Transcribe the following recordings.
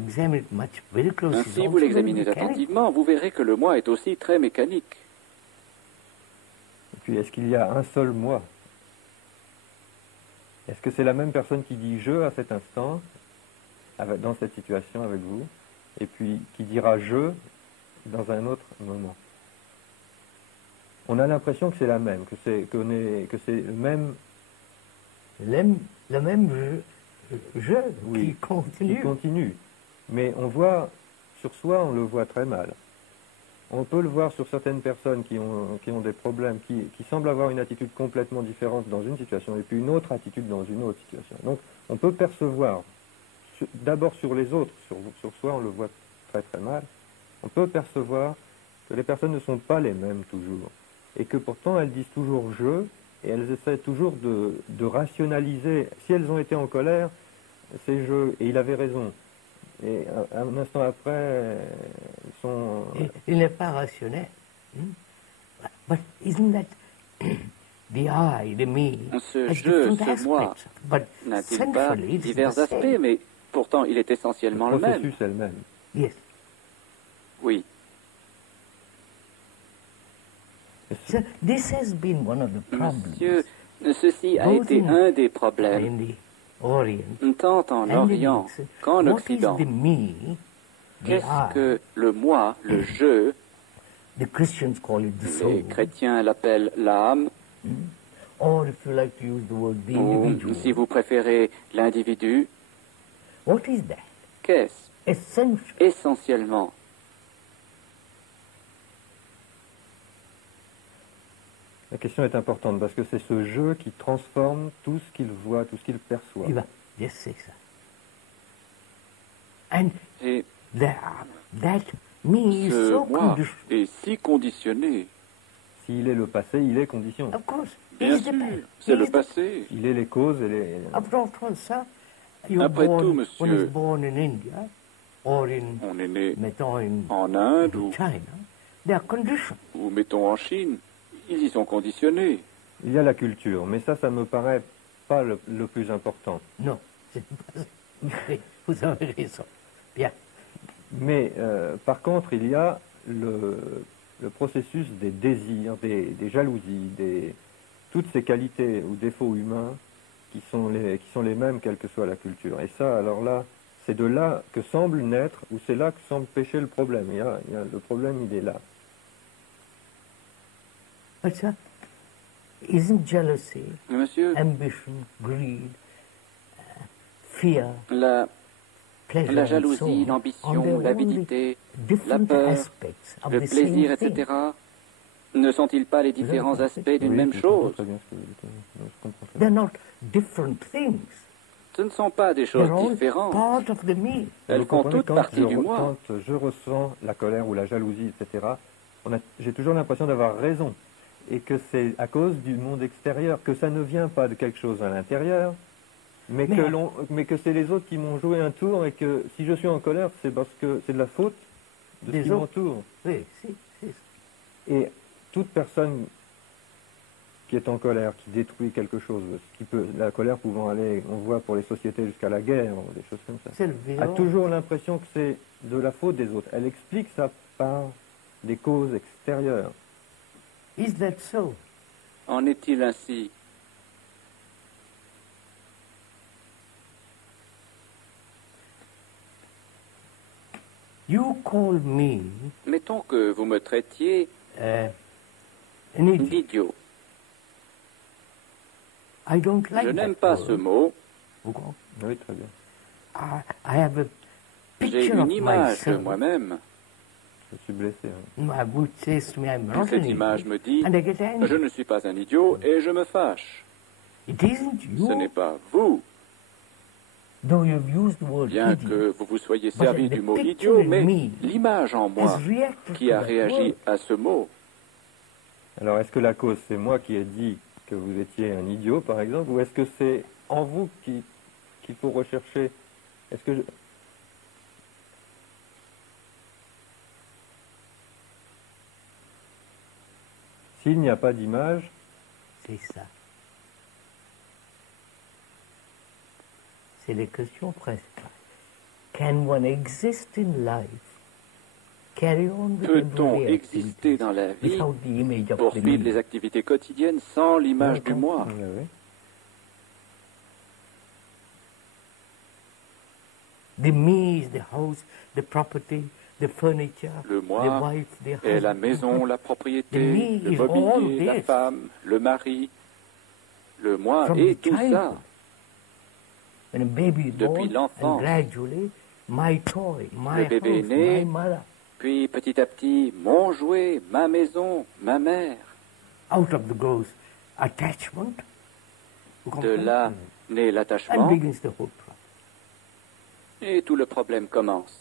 examine it much very closely. Si vous l'examinez attentivement, vous verrez que le moi est aussi très mécanique. Et puis, est-ce qu'il y a un seul moi? Est-ce que c'est la même personne qui dit « je » à cet instant, dans cette situation avec vous, et puis qui dira « je » dans un autre moment? On a l'impression que c'est la même, que c'est le même... Le même je oui, qui continue. Qui continue. Mais on voit, sur soi, on le voit très mal. On peut le voir sur certaines personnes qui ont des problèmes, qui semblent avoir une attitude complètement différente dans une situation, et puis une autre attitude dans une autre situation. Donc, on peut percevoir, d'abord sur les autres, sur soi, on le voit très très mal, on peut percevoir que les personnes ne sont pas les mêmes toujours, et que pourtant elles disent toujours « je », et elles essaient toujours de rationaliser. Si elles ont été en colère, c'est « je », et il avait raison. Et un instant après, ils sont... Il n'est pas rationnel. But isn't that the I, the me, ce je, ce moi, n'a-t-il pas divers aspects, mais pourtant il est essentiellement le même. Le processus est le même. Yes. Oui. So this has been one of the problems. Monsieur, ceci a été un des problèmes, tant en Orient qu'en Occident. Qu'est-ce que le moi, le je? Les chrétiens l'appellent l'âme, or if you like to use the word the individual. Ou, si vous préférez, l'individu. What is that? Qu'est-ce? Essentiellement. La question est importante parce que c'est ce je qui transforme tout ce qu'il voit, tout ce qu'il perçoit. Il va just say ça. And that me is so moi est si conditionné. S'il est le passé, il est condition. Of course. Bien sûr, c'est le passé. Il est les causes et les... Après tout, monsieur, on est né en Inde ou mettons en Chine. Ils y sont conditionnés. Il y a la culture, mais ça me paraît pas le plus important. Non, c'est pas... Vous avez raison. Bien. Mais par contre, il y a le processus des désirs, des jalousies, toutes ces qualités ou défauts humains qui sont les mêmes quelle que soit la culture. Et ça, alors là, c'est de là que semble naître, ou c'est là que semble pécher le problème. Le problème, il est là. But sir, isn't jealousy, monsieur, ambition, greed, fear, la jalousie, l'ambition, l'avidité, la peur, le plaisir, etc. Ne sont-ils pas les différents aspects d'une même chose? They're not different things. Ce ne sont pas des choses différentes. Part of the me. Elles font toutes partie du moi. Quand je ressens la colère ou la jalousie, etc., j'ai toujours l'impression d'avoir raison. Et que c'est à cause du monde extérieur, que ça ne vient pas de quelque chose à l'intérieur, mais que c'est les autres qui m'ont joué un tour, et que si je suis en colère, c'est parce que c'est de la faute de ce qui m'entoure. Oui, Et toute personne qui est en colère, qui détruit quelque chose, la colère pouvant aller, on voit pour les sociétés jusqu'à la guerre, des choses comme ça, a toujours l'impression que c'est de la faute des autres. Elle explique ça par des causes extérieures. Is that so? En est-il ainsi? You call me... Mettons que vous me traitiez d'idiot. Je n'aime pas ce mot. Oui, très bien. J'ai une image de moi-même. Je suis blessé. Cette image me dit, je ne suis pas un idiot et je me fâche. Ce n'est pas vous. Bien que vous vous soyez servi du mot idiot, mais l'image en moi qui a réagi à ce mot. Alors, est-ce que la cause, c'est moi qui ai dit que vous étiez un idiot, par exemple, ou est-ce que c'est en vous qu'il faut rechercher? Est-ce que s'il n'y a pas d'image, c'est ça. C'est les questions principales. can one exist in life, carry on with Peut-on everyday exister activities dans la vie, without the image of the poursuivre me? les activités quotidiennes sans l'image du moi? Oui, oui. The me is the house, the property, the furniture, Le the moi wife, the est la husband. maison, la The propriété, me le is all mobilier, la this. femme, le mari. Le moi From est the tout ça. childhood. When a baby is Depuis born, and l'enfance. gradually, my toy, my Le bébé est house, né, my mother. Puis petit à petit, mon jouet, ma maison, ma mère. Out of the grows attachment. De là naît And l'attachement begins the whole problem. et tout le problème commence.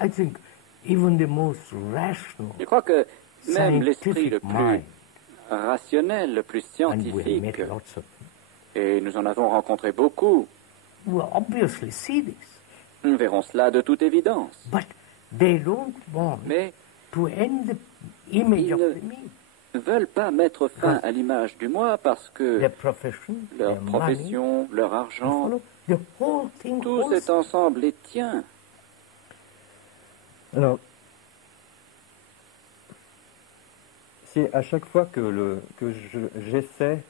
I think even the most rational, Je crois que même l'esprit le scientific plus mind, rationnel, le plus and we have met scientifique, lots of them, et nous en avons rencontré beaucoup, will obviously see this. nous verrons cela de toute évidence. But they don't want Mais to end the image ils of ne the me. ne veulent pas mettre fin à l'image du moi parce que Their profession, leur their money, profession, leur they argent, follow the whole thing. tout cet ensemble les tient. Alors, c'est à chaque fois que j'essaie,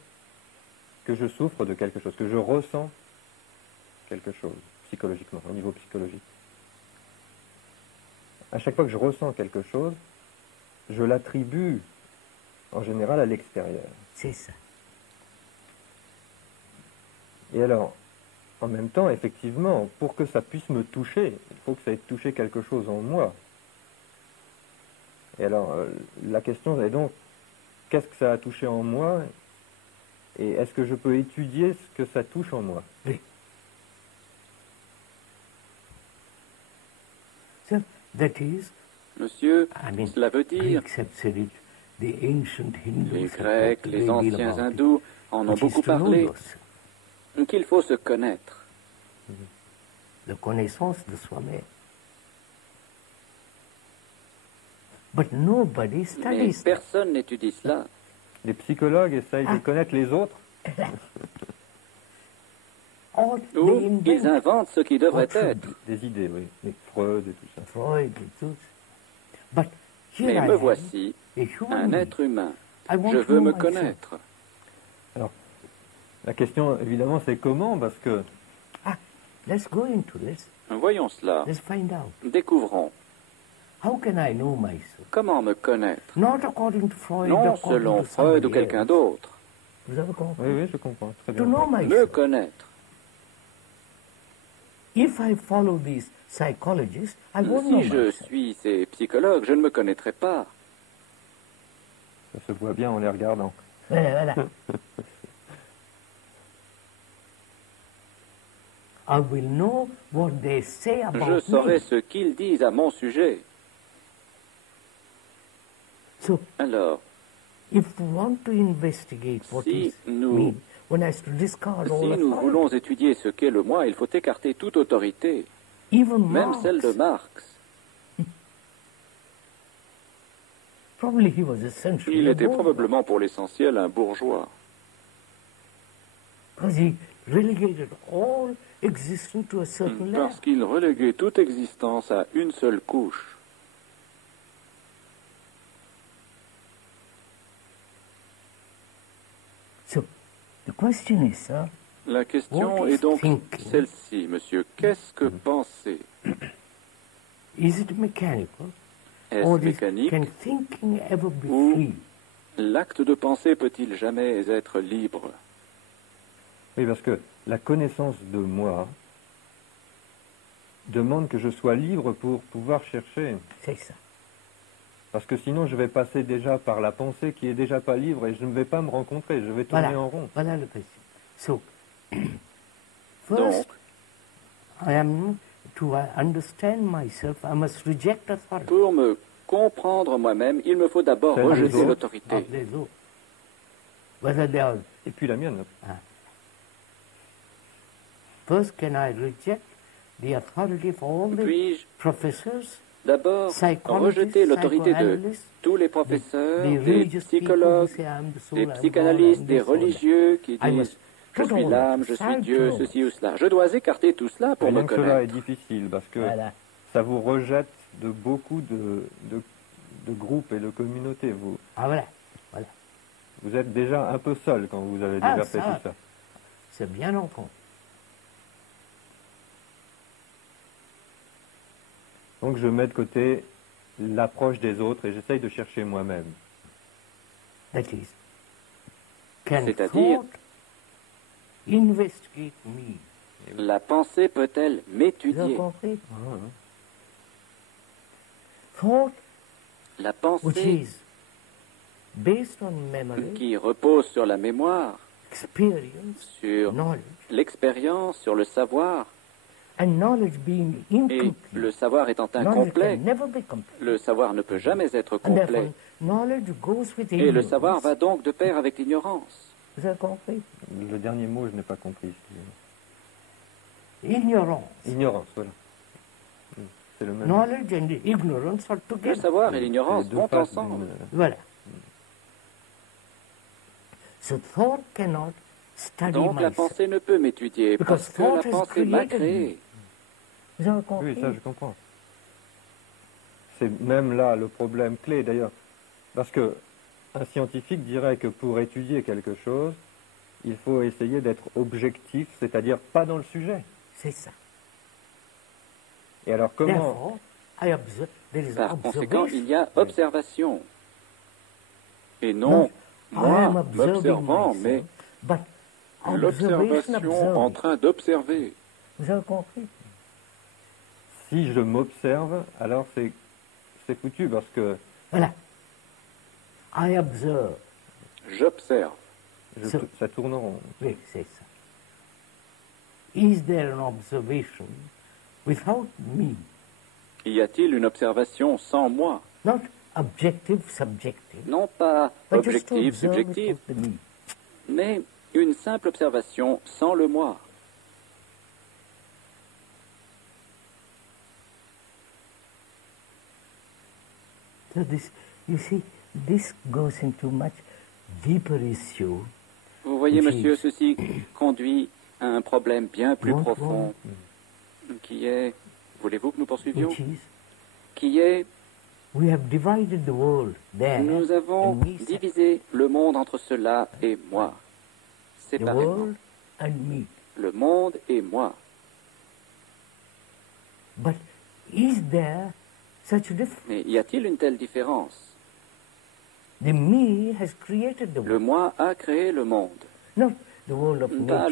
que je souffre de quelque chose, que je ressens quelque chose, psychologiquement, au niveau psychologique. À chaque fois que je ressens quelque chose, je l'attribue en général à l'extérieur. C'est ça. Et alors, en même temps, effectivement, pour que ça puisse me toucher, il faut que ça ait touché quelque chose en moi. Et alors, la question est donc, qu'est-ce que ça a touché en moi? Et est-ce que je peux étudier ce que ça touche en moi? Oui. So that is, Monsieur, I mean, cela veut dire, Greeks have said it, the ancient Hindus les have Grecs, talked a les great deal anciens about it, hindous en ont which is beaucoup to know parlé, yourself. qu'il faut se connaître. La connaissance de soi-même. But nobody Mais studies that. personne n'étudie cela. Les psychologues essayent de connaître les autres. Or Ou they ils invent inventent ce qui devrait what should être. be. Des idées, oui. Freud et tout ça. Freud and so. But here Mais I me am, voici, a human un being. être humain. I want Je to veux know me myself. connaître. Alors, la question, évidemment, c'est comment, parce que Let's go into this. Voyons cela. Let's find out. Découvrons. How can I know myself? Comment me connaître? Not according to Freud, Non according selon to Freud ou somebody quelqu'un else. d'autre. Vous avez compris? oui, oui, je comprends, très To bien. know Me myself. connaître. If I follow these psychologists, I won't know Si je myself. suis ces psychologues, je ne me connaîtrai pas. Ça se voit bien en les regardant. Voilà. I will know what they say Je about saurai me. ce qu'ils disent à mon sujet. So, Alors, if we want to investigate what Si is nous- me, one has to discard all si nous authority. voulons étudier ce qu'est le moi, il faut écarter toute autorité, Even même Marx, celle de Marx. probably he was essentially Il a était bourgeois, probablement pour l'essentiel un bourgeois, because he relegated all existence to a certain level. parce qu'il reléguait toute existence à une seule couche. So, the question is, sir, La question What is est donc thinking? celle-ci, monsieur. Qu'est-ce que penser? is it mechanical? Est-ce Or is, mécanique? can thinking ever be Ou- free? L'acte de penser peut-il jamais être libre? Oui, parce que la connaissance de moi demande que je sois libre pour pouvoir chercher. C'est ça. Parce que sinon, je vais passer déjà par la pensée qui est déjà pas libre et je ne vais pas me rencontrer, je vais tourner Voilà. en rond. Voilà la question. So, Donc, first, I am to understand myself, I must reject authority. pour me comprendre moi-même, il me faut d'abord Celle des rejeter autres. l'autorité. Of les autres. Whether they are, Et puis la mienne. first, can I reject the authority of all the Puis-je professors, d'abord psychologists, rejeter l'autorité de psychoanalysts, tous les professeurs, the des religious people who psychologues, say I am the soul, des I am God, I psychanalystes, am des this or that. religieux qui I disent must Je suis l'âme, je suis Dieu, ceci ou cela. Je dois écarter tout cela pour me connaître. Cela est difficile parce que ça vous rejette de beaucoup de groupes et de communautés. Vous, vous êtes déjà un peu seul quand vous avez déjà fait tout ça. C'est bien entendu. Donc je mets de côté l'approche des autres et j'essaye de chercher moi-même. C'est-à-dire, la pensée peut-elle m'étudier? La pensée qui repose sur la mémoire, sur l'expérience, sur le savoir, et le savoir étant incomplet, le savoir ne peut jamais être complet. Et le savoir va donc de pair avec l'ignorance. Vous avez compris? Le dernier mot, je n'ai pas compris. Ignorance. Ignorance, voilà. C'est le même. Knowledge and ignorance are together. Le savoir et l'ignorance vont ensemble. Voilà. So thought cannot study donc la pensée ne peut m'étudier parce que la pensée m'a créé. Vous avez compris? Oui, ça je comprends. C'est même là le problème clé d'ailleurs. Parce que un scientifique dirait que pour étudier quelque chose, il faut essayer d'être objectif, c'est-à-dire pas dans le sujet. C'est ça. Et alors comment... Par conséquent, il y a observation. Et non, moi, m'observant, mais l'observation en train d'observer. Vous avez compris? Si je m'observe, alors c'est foutu parce que... Voilà. I observe. J'observe. Ça tourne rond. Oui, c'est ça. Is there an observation without me? Y a-t-il une observation sans moi? Not objective, subjective. Non pas objective, subjective, mais une simple observation sans le moi. So this, you see, this goes into much deeper issue. Vous voyez, monsieur, ceci conduit à un problème bien plus profond, qui est, voulez-vous que nous poursuivions? Qui est, we have divided the world there, nous avons divisé le monde entre cela et moi, séparément. The world and me. Le monde et moi. But is there such a difference? Mais y a-t-il une telle différence? The me has created the world. Le moi a créé le monde. Not the world of nature.